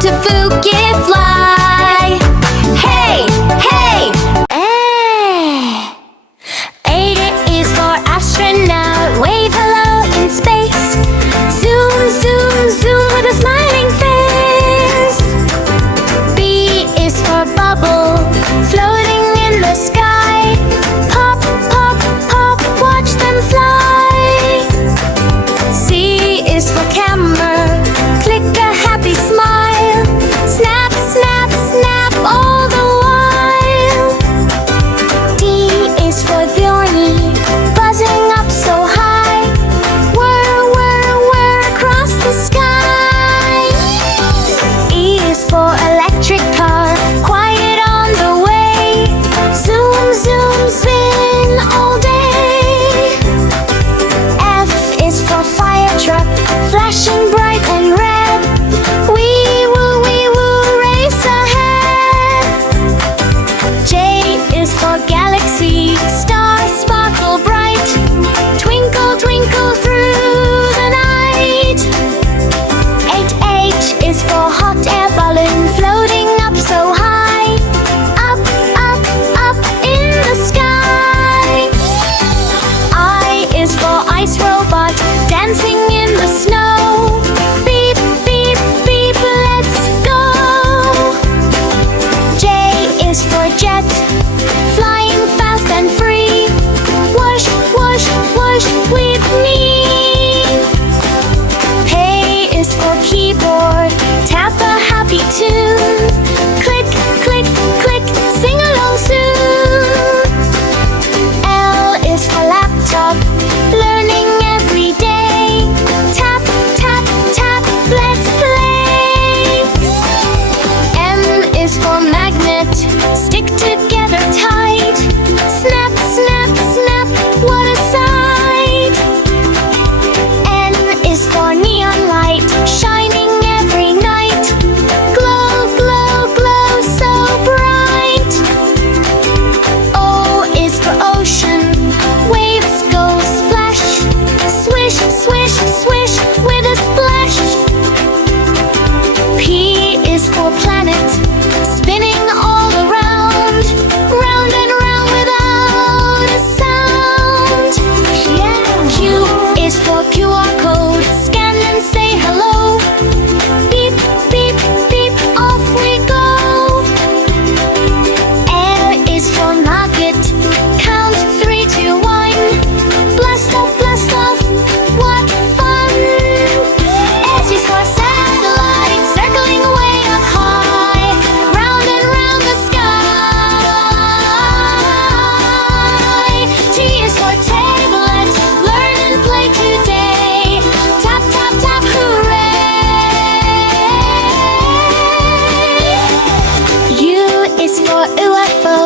to forget fly. Hey, hey. A is for astronaut, wave hello in space. Zoom, zoom, zoom with a smiling face. B is for bubble, floating in the sky. Pop, pop, pop, watch them fly. C is for camera, click a happy smile. Snap, snap, snap all the while. D is for Diony, buzzing up so high. Whir, whir, whir across the sky. E is for electric car, quiet on the way. Zoom, zoom, spin all day. F is for fire truck, flashing bright and red. Wee woo, race ahead. J is for galaxy, stars sparkle bright. Twinkle, twinkle through the night. 8H is for hot air balloon, floating up so high. Up, up, up in the sky. I is for ice robot, dancing in the snow. Beep, beep, beep, let's go. J is for jet, flying fast and free. Whoosh, whoosh, whoosh with me. K is for keyboard, tap a happy tune. Click, click, click, sing along soon. L is for laptop, learning every day. Tap, tap, tap, let's play. M is for magnet, stick together tight. Snap, snap, snap, what a sight. N is for neon light, shining every night. Glow, glow, glow, so bright. O is for ocean, waves go splash. Swish, swish, swish with a splash. P is for planet, spinning all around. Round and round without a sound. Q is for QR code, scan and say hello. Beep, beep, beep, off we go. R is for nugget, count 3, 2, 1. Blast off, what fun. S is for satellite, circling way up high. Round and round the sky. T is for tablet, learn and play today. Tap, tap, tap, hooray. U is for UFO,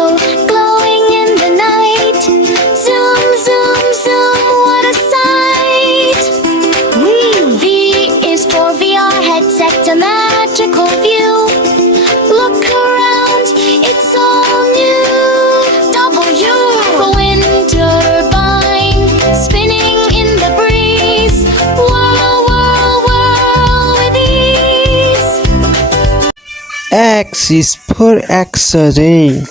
glowing in the night. Zoom, zoom, zoom, what a sight. V is for VR headset, a magical view. Look around, it's all new. W for wind turbine, spinning in the breeze. Whirl, whirl, whirl with ease. X is for X-ray,